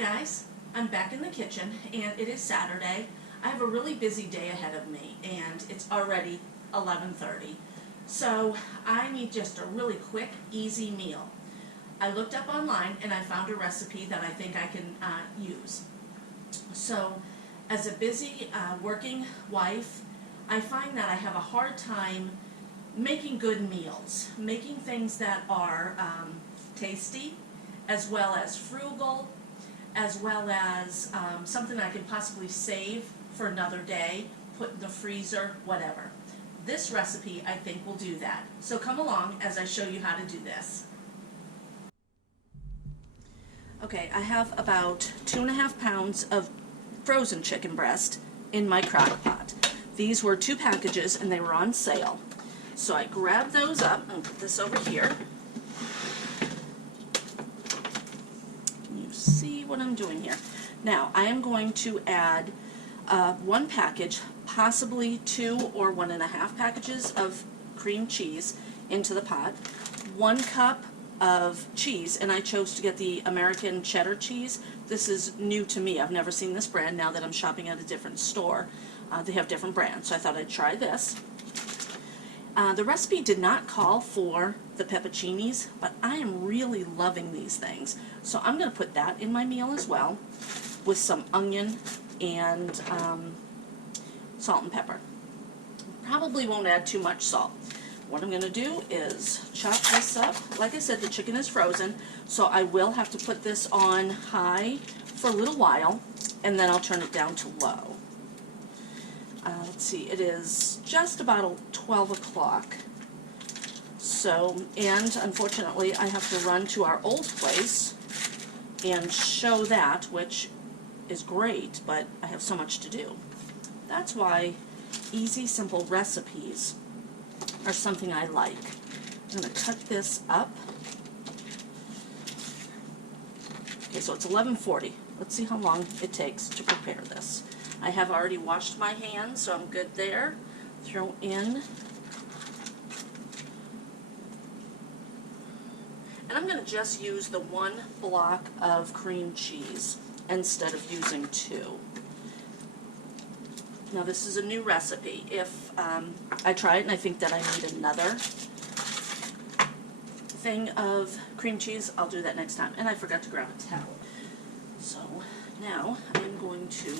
guys, I'm back in the kitchen and it is Saturday. I have a really busy day ahead of me and it's already 11:30. So I need just a really quick, easy meal. I looked up online and I found a recipe that I think I can use. So as a busy working wife, I find that I have a hard time making good meals, making things that are tasty, as well as frugal, as well as something I can possibly save for another day, put in the freezer, whatever. This recipe, I think, will do that. So come along as I show you how to do this. Okay, I have about 2.5 pounds of frozen chicken breast in my crock pot. These were 2 packages and they were on sale. So I grabbed those up and put this over here. Can you see what I'm doing here? Now I am going to add 1 package, possibly 2 or 1.5 packages of cream cheese into the pot, 1 cup of cheese, and I chose to get the American cheddar cheese. This is new to me. I've never seen this brand now that I'm shopping at a different store. They have different brands, so I thought I'd try this. The recipe did not call for the pepperoncinis, but I am really loving these things. So I'm going to put that in my meal as well, with some onion and salt and pepper. Probably won't add too much salt. What I'm going to do is chop this up. Like I said, the chicken is frozen, so I will have to put this on high for a little while, and then I'll turn it down to low. Let's see, it is just about 12 o'clock. So, and unfortunately, I have to run to our old place and show that, which is great, but I have so much to do. That's why easy, simple recipes are something I like. I'm going to cut this up. Okay, so it's 11:40. Let's see how long it takes to prepare this. I have already washed my hands, so I'm good there. Throw in. And I'm going to just use the 1 block of cream cheese instead of using 2. Now this is a new recipe. If I try it and I think that I need another thing of cream cheese, I'll do that next time. And I forgot to grab a towel. So now I'm going to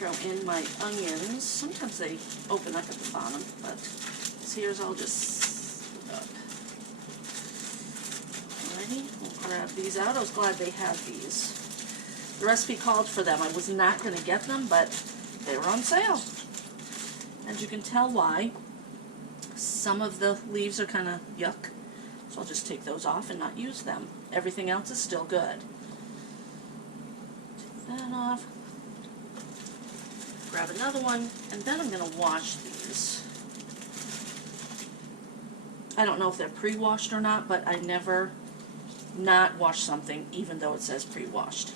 throw in my onions. Sometimes they open up at the bottom, but here's I'll just split up. Alrighty, we'll grab these out. I was glad they had these. The recipe called for them. I was not going to get them, but they were on sale. And you can tell why. Some of the leaves are kind of yuck, so I'll just take those off and not use them. Everything else is still good. Take that off. Grab another one, and then I'm going to wash these. I don't know if they're pre-washed or not, but I never not wash something even though it says pre-washed.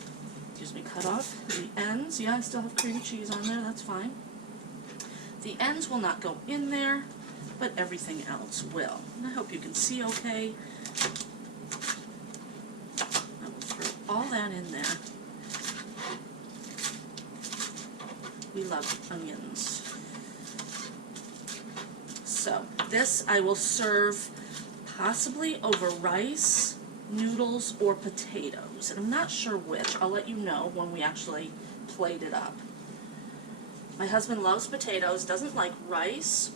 Excuse me, cut off the ends. Yeah, I still have cream cheese on there, that's fine. The ends will not go in there, but everything else will. And I hope you can see okay. I will throw all that in there. We love onions. So this I will serve possibly over rice, noodles, or potatoes. And I'm not sure which. I'll let you know when we actually plate it up. My husband loves potatoes, doesn't like rice.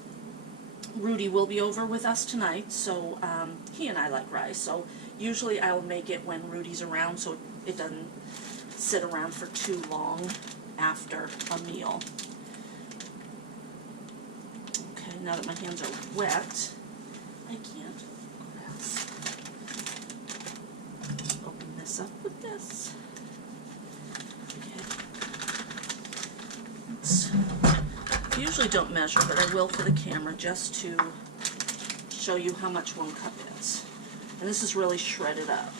Rudy will be over with us tonight, so he and I like rice. So usually I'll make it when Rudy's around so it doesn't sit around for too long after a meal. Okay, now that my hands are wet, I can't grasp. Open this up with this. Okay. I usually don't measure, but I will for the camera just to show you how much 1 cup is. And this is really shredded up.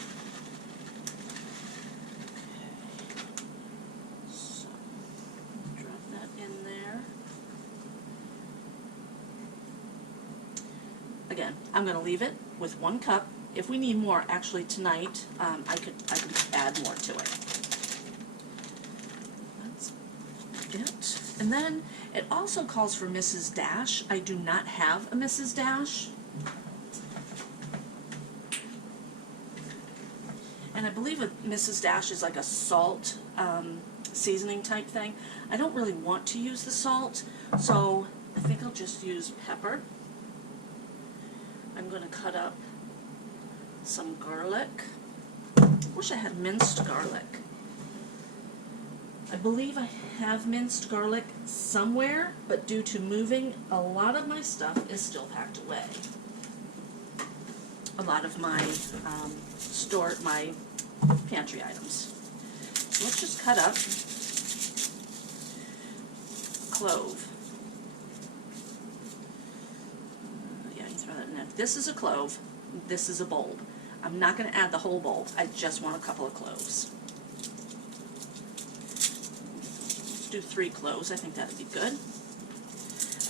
Again, I'm going to leave it with 1 cup. If we need more, actually tonight, I could add more to it. it. And then it also calls for Mrs. Dash. I do not have a Mrs. Dash. And I believe a Mrs. Dash is like a salt seasoning type thing. I don't really want to use the salt, so I think I'll just use pepper. I'm going to cut up some garlic. Wish I had minced garlic. I believe I have minced garlic somewhere, but due to moving, a lot of my stuff is still packed away. A lot of my my pantry items. So let's just cut up clove. Yeah, you throw that in there. This is a clove. This is a bulb. I'm not going to add the whole bulb. I just want a couple of cloves. Let's do 3 cloves. I think that'd be good.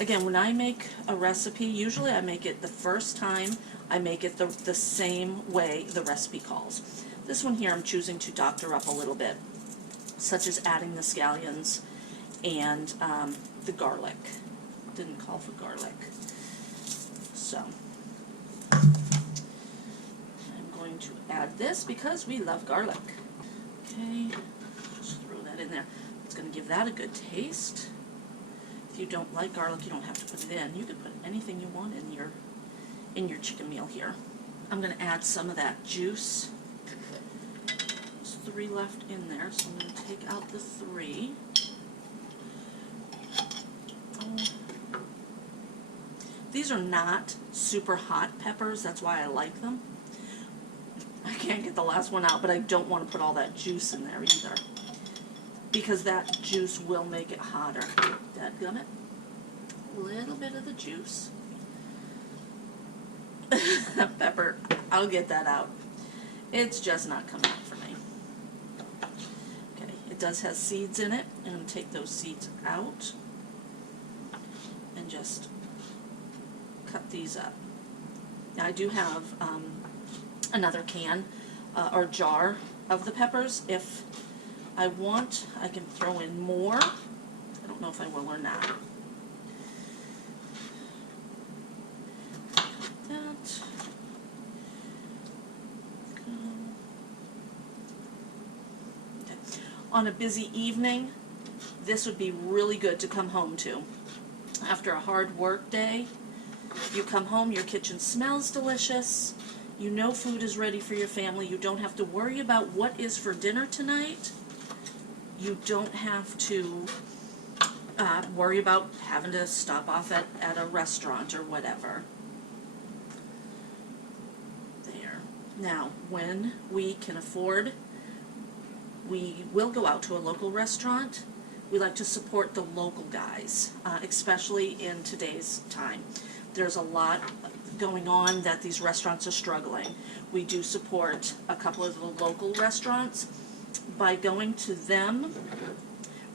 Again, when I make a recipe, usually I make it the first time, I make it the same way the recipe calls. This one here I'm choosing to doctor up a little bit, such as adding the scallions and the garlic. Didn't call for garlic. So I'm going to add this because we love garlic. Okay, just throw that in there. It's going to give that a good taste. If you don't like garlic, you don't have to put it in. You can put anything you want in your chicken meal here. I'm going to add some of that juice. There's 3 left in there, so I'm going to take out the 3. These are not super hot peppers, that's why I like them. I can't get the last one out, but I don't want to put all that juice in there either, because that juice will make it hotter. Dadgummit. A little bit of the juice. Pepper, I'll get that out. It's just not coming out for me. Okay, it does have seeds in it, and I'm going to take those seeds out and just cut these up. Now I do have another can or jar of the peppers. If I want, I can throw in more. I don't know if I will or not. That. Okay. On a busy evening, this would be really good to come home to. After a hard work day, you come home, your kitchen smells delicious, you know food is ready for your family, you don't have to worry about what is for dinner tonight, you don't have to worry about having to stop off at a restaurant or whatever. There. Now, when we can afford, we will go out to a local restaurant. We like to support the local guys, especially in today's time. There's a lot going on that these restaurants are struggling. We do support a couple of the local restaurants by going to them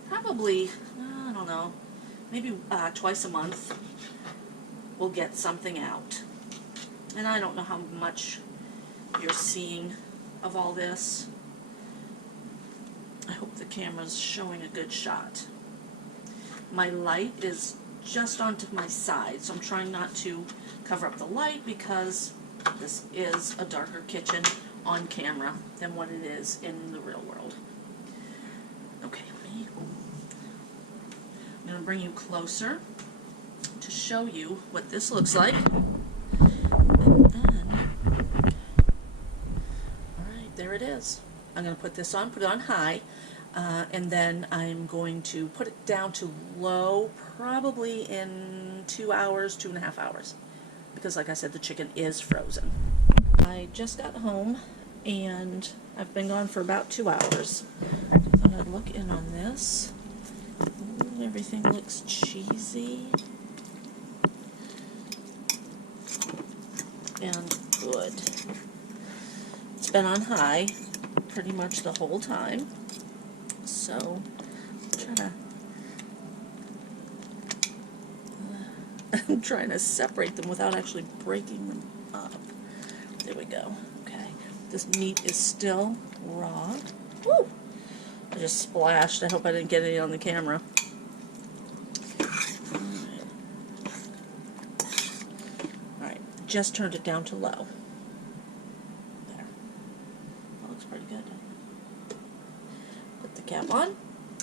probably, I don't know, maybe twice a month we'll get something out. And I don't know how much you're seeing of all this. I hope the camera's showing a good shot. My light is just onto my side, so I'm trying not to cover up the light because this is a darker kitchen on camera than what it is in the real world. Okay, I'm going to bring you closer to show you what this looks like. And then, alright, there it is. I'm going to put this on, put it on high, and then I'm going to put it down to low probably in 2 hours, 2.5 hours, because like I said, the chicken is frozen. I just got home and I've been gone for about 2 hours. I thought I'd look in on this. Ooh, everything looks cheesy and good. It's been on high pretty much the whole time, so I'm trying to separate them without actually breaking them up. There we go. Okay, this meat is still raw. Woo! I just splashed. I hope I didn't get any on the camera. just turned it down to low. There. That looks pretty good. Put the cap on,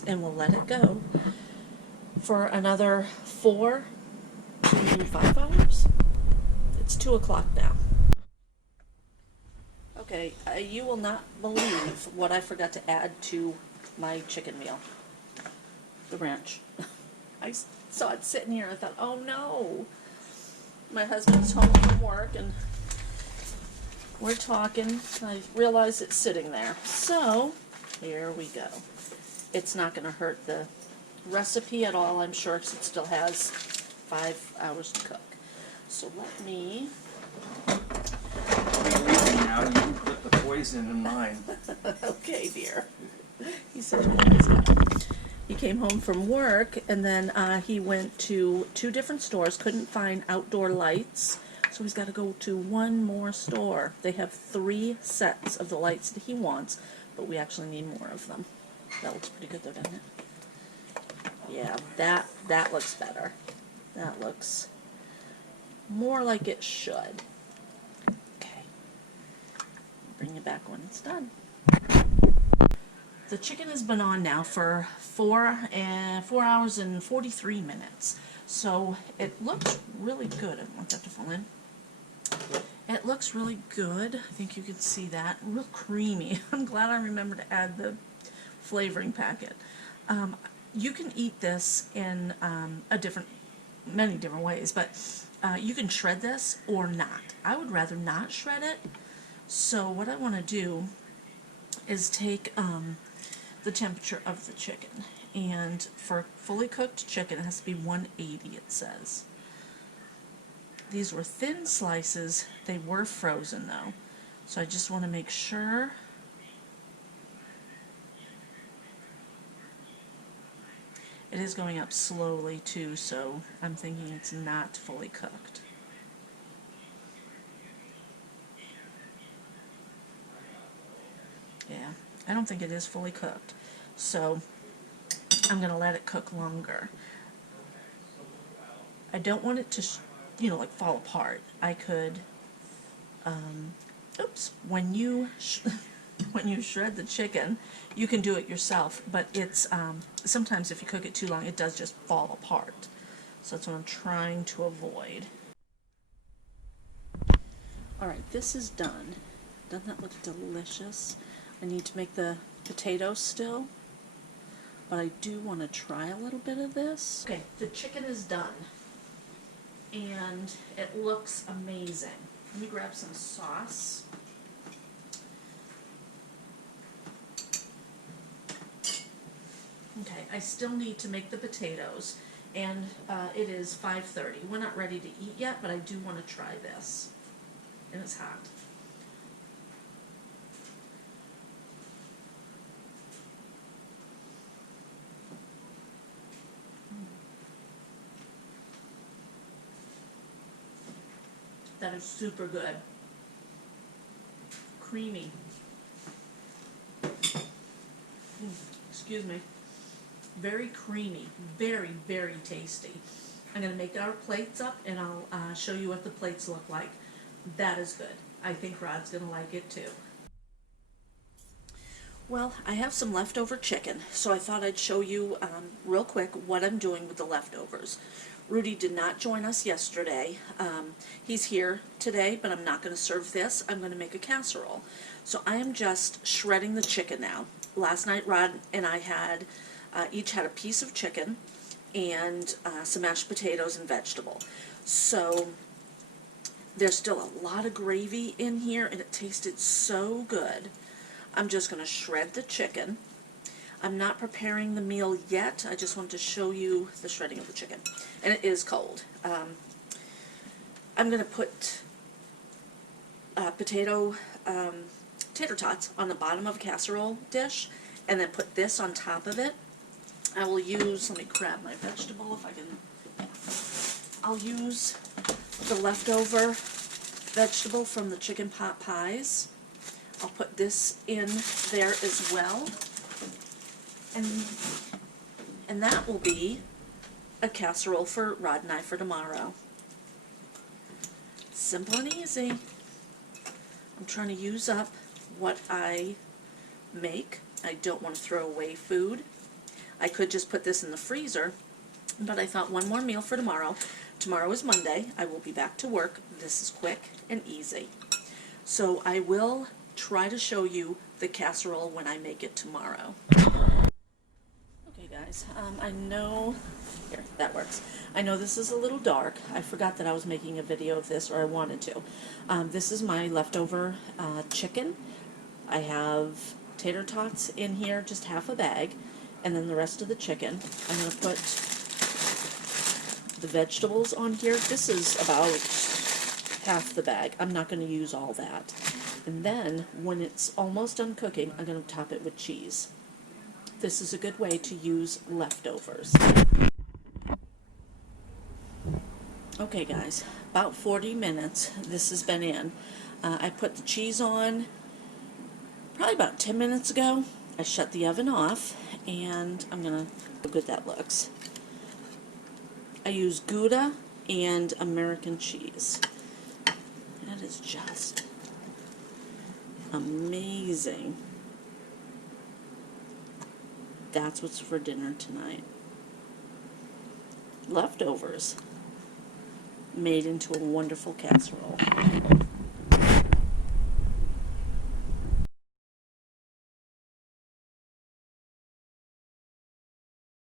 and we'll let it go for another 4 to 5 hours. It's 2 o'clock now. Okay, you will not believe what I forgot to add to my chicken meal. The ranch. I saw it sitting here and I thought, oh no. My husband's home from work and we're talking. I realize it's sitting there. So, here we go. It's not going to hurt the recipe at all, I'm sure, because it still has 5 hours to cook. So let me... Now you can put the poison in mine. Okay, dear. He's such a nice guy. He came home from work, and then he went to 2 different stores, couldn't find outdoor lights, so he's got to go to 1 more store. They have 3 sets of the lights that he wants, but we actually need more of them. That looks pretty good though, doesn't it? Yeah, that looks better. That looks more like it should. Okay. Bring it back when it's done. The chicken has been on now for 4 hours and 43 minutes. So it looks really good. I don't want that to fall in. It looks really good. I think you can see that. Real creamy. I'm glad I remembered to add the flavoring packet. You can eat this in many different ways, but you can shred this or not. I would rather not shred it. So what I want to do is take the temperature of the chicken, and for fully cooked chicken it has to be 180, it says. These were thin slices. They were frozen though, so I just want to make sure. It is going up slowly too, so I'm thinking it's not fully cooked. Yeah, I don't think it is fully cooked, so I'm going to let it cook longer. I don't want it to, like fall apart. I could, when you shred the chicken, you can do it yourself, but it's, sometimes if you cook it too long, it does just fall apart. So that's what I'm trying to avoid. Alright, this is done. Doesn't that look delicious? I need to make the potatoes still, but I do want to try a little bit of this. Okay, the chicken is done, and it looks amazing. Let me grab some sauce. Okay, I still need to make the potatoes, and it is 5:30. We're not ready to eat yet, but I do want to try this, and it's hot. That is super good. Creamy. Excuse me. Very creamy. Very, very tasty. I'm going to make our plates up and I'll show you what the plates look like. That is good. I think Rod's going to like it too. Well, I have some leftover chicken, so I thought I'd show you real quick what I'm doing with the leftovers. Rudy did not join us yesterday. He's here today, but I'm not going to serve this. I'm going to make a casserole. So I am just shredding the chicken now. Last night Rod and I had each had a piece of chicken and some mashed potatoes and vegetable. So there's still a lot of gravy in here and it tasted so good. I'm just going to shred the chicken. I'm not preparing the meal yet. I just want to show you the shredding of the chicken. And it is cold. I'm going to put tater tots on the bottom of a casserole dish and then put this on top of it. I will use, let me grab my vegetable if I can. I'll use the leftover vegetable from the chicken pot pies. I'll put this in there as well. And that will be a casserole for Rod and I for tomorrow. simple and easy. I'm trying to use up what I make. I don't want to throw away food. I could just put this in the freezer, but I thought one more meal for tomorrow. Tomorrow is Monday. I will be back to work. This is quick and easy. So I will try to show you the casserole when I make it tomorrow. Okay guys, I know, here, that works. I know this is a little dark. I forgot that I was making a video of this, or I wanted to. This is my leftover chicken. I have tater tots in here, just half a bag, and then the rest of the chicken. I'm going to put the vegetables on here. This is about half the bag. I'm not going to use all that. And then, when it's almost done cooking, I'm going to top it with cheese. This is a good way to use leftovers. Okay guys, about 40 minutes this has been in. I put the cheese on probably about 10 minutes ago. I shut the oven off, and I'm going to see how good that looks. I use Gouda and American cheese. That is just amazing. That's what's for dinner tonight. Leftovers made into a wonderful casserole.